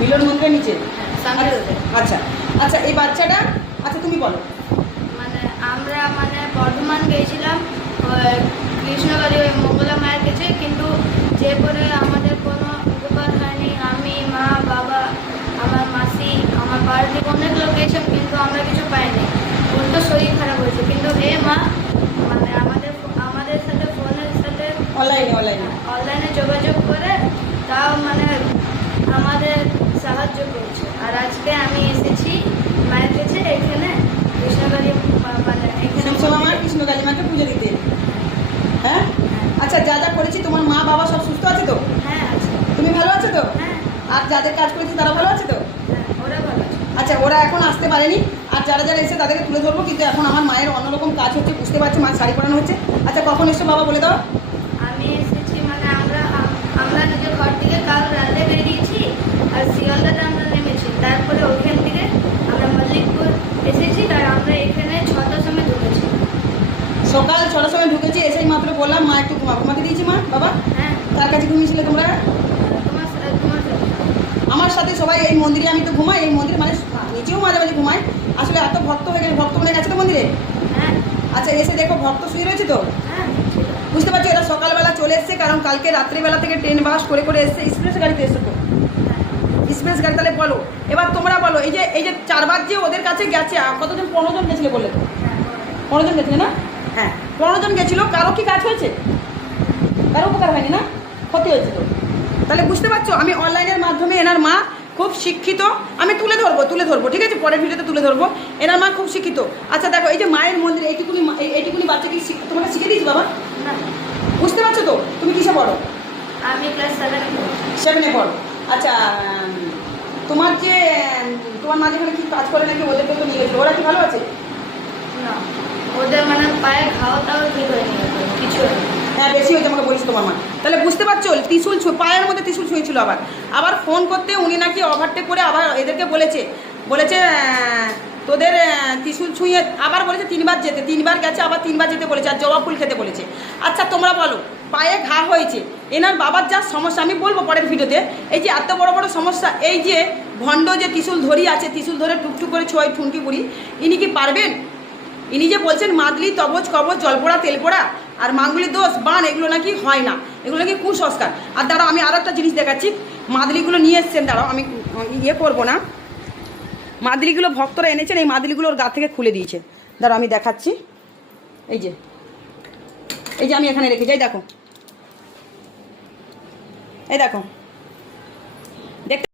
মিলন মন্দিরের নিচে। সামনে রোডে। আচ্ছা আচ্ছা, এই বাচ্চাটা, আচ্ছা তুমি বলো। মানে আমরা বর্ধমান গিয়েছিলাম কৃষ্ণবাড়ি ওই মঙ্গলা মায়ের কাছে, কিন্তু যে করে আমাদের কোনো উপকার হয়নি। আমি, মা, বাবা, আমার মাসি, আমার বাড়িতে অনেক লোক গেছেন, কিন্তু আমরা কিছু পাইনি। উল্টো শরীর খারাপ হয়েছে। কিন্তু এ মা আমাদের সাথে ফোনের সাথে অনলাইনে যোগাযোগ করে তাও আমাদের সাহায্য করেছে। আর আজকে আমি এসেছি মায়ের কাছে এখানে কৃষ্ণবাড়ি, কৃষ্ণকালী মাকে পুজো দিতে। হ্যাঁ আচ্ছা, যা যা করেছি তোমার মা বাবা সব সুস্থ আছে তো? হ্যাঁ আছে। তুমি ভালো আছো তো? হ্যাঁ। আর যাদের কাজ করেছি তারা ভালো আছে তো? হ্যাঁ, ওরা ভালো আছে। আচ্ছা, ওরা এখন আসতে পারেনি, আর যারা যারা এসে তাদেরকে তুলে ধরবো। কিন্তু এখন আমার মায়ের অন্যরকম কাজ হচ্ছে, বুঝতে পারছো, মায়ের শাড়ি পরানো হচ্ছে। আচ্ছা, কখন এসছো বাবা বলে দাও। আমি এসেছি আমরা নিজের ঘর থেকে কাল রাতে বেরিয়েছি, আর শিয়ালদাতে আমরা নেমেছি। তারপরে ওইখান থেকে আমরা মল্লিকপুর এসেছি, আর আমরা এখানে 6টার সময় ঢুকেছি। সকাল 6টার সময় ঢুকেছি, এসেই মাত্র বললাম মা একটু ঘুমাতে দিয়েছি। মা বাবা হ্যাঁ। তার কাছে ঘুমিয়েছিলে তোমরা? তোমার সাথে আমার সাথে সবাই এই মন্দিরে, আমি তো ঘুমাই এই মন্দিরে, নিচেও মাঝে মাঝে ঘুমাই। আসলে এত ভক্ত হয়ে গেছে, ভক্ত মনে গেছে তো মন্দিরে। হ্যাঁ। আচ্ছা, এসে দেখো ভক্ত শুয়ে রয়েছে তো। হ্যাঁ, বুঝতে পারছো, এরা সকালবেলা চলে এসছে, কারণ কালকে রাত্রিবেলা থেকে ট্রেন বাস করে করে এসছে, এক্সপ্রেস গাড়িতে এসছে তো। এক্সপ্রেস গাড়ি। তাহলে বলো, এবার তোমরা বলো, এই যে 4 বার যে ওদের কাছে গেছে, কতজন? 15 জন গেছিলে বললে তো? 15 জন গেছিলে না? হ্যাঁ, 15 জন গেছিলো। কারো কি কাজ হয়েছে? কারো উপকার হয়নি না? ক্ষতি হয়েছে তো। তাহলে বুঝতে পারছো, আমি অনলাইনের মাধ্যমে, এনার মা খুব শিক্ষিত, আমি তুলে ধরবো, ঠিক আছে, পরের ভিডিওতে তুলে ধরবো। এনার মা খুব শিক্ষিত। আচ্ছা দেখো, এই যে মায়ের মন্দির, এইটুকুনি বাচ্চাকে তোমাকে শিখে দিয়েছি বাবা। না। বুঝতে পারছো তো? তুমি কিসে পড়ো? আমি ক্লাস 7-এ পড়ো। আচ্ছা, তোমার মা যেখানে কি কাজ করে নাকি, ওদেরকে তো নিয়ে গেছিল, ওরা কি ভালো আছে? না, ওদের পায়ে ঘাওটাও ঠিক হয়নি, কিছু হয়নি। হ্যাঁ, বেশি হয়েছে আমাকে বলিস তোমার মা। তাহলে বুঝতে পারছো, পায়ের মধ্যে ত্রিশূল ছুঁয়েছিল। আবার ফোন করতে উনি নাকি ওভারটেক করে আবার এদেরকে বলেছে তোদের ত্রিশূল ছুঁয়ে, আবার বলেছে 3বার যেতে, 3বার গেছে, আবার 3বার যেতে বলেছে, আর জবা ফুল খেতে বলেছে। আচ্ছা তোমরা বলো, পায়ে ঘা হয়েছে, এনার বাবার যা সমস্যা, আমি বলবো পরের ভিডিওতে, এই যে এত বড় বড় সমস্যা, এই যে ভণ্ড যে ত্রিশূল ধরি আছে, ত্রিশূল ধরে টুকটুক করে ছোঁয় ঠুনকি বুড়ি, ইনি কি পারবেন? ইনি যে বলছেন মাদলি, তবজ, কবজ, জলপোড়া, তেলপোড়া আর মাঙ্গলি দোষ, বান, এগুলো নাকি হয় না, এগুলো নাকি কুসংস্কার। আর দাঁড়াও, আমি আরও একটা জিনিস দেখাচ্ছি। মাদলিগুলো নিয়ে এসছেন, দাঁড়াও, আমি করবো না। মাদলিগুলো ভক্তরা এনেছেন, এই মাদলিগুলো ওর গা থেকে খুলে দিয়েছে। দাঁড়াও, আমি দেখাচ্ছি। এই যে আমি এখানে রেখে যাই, দেখো, এই দেখো।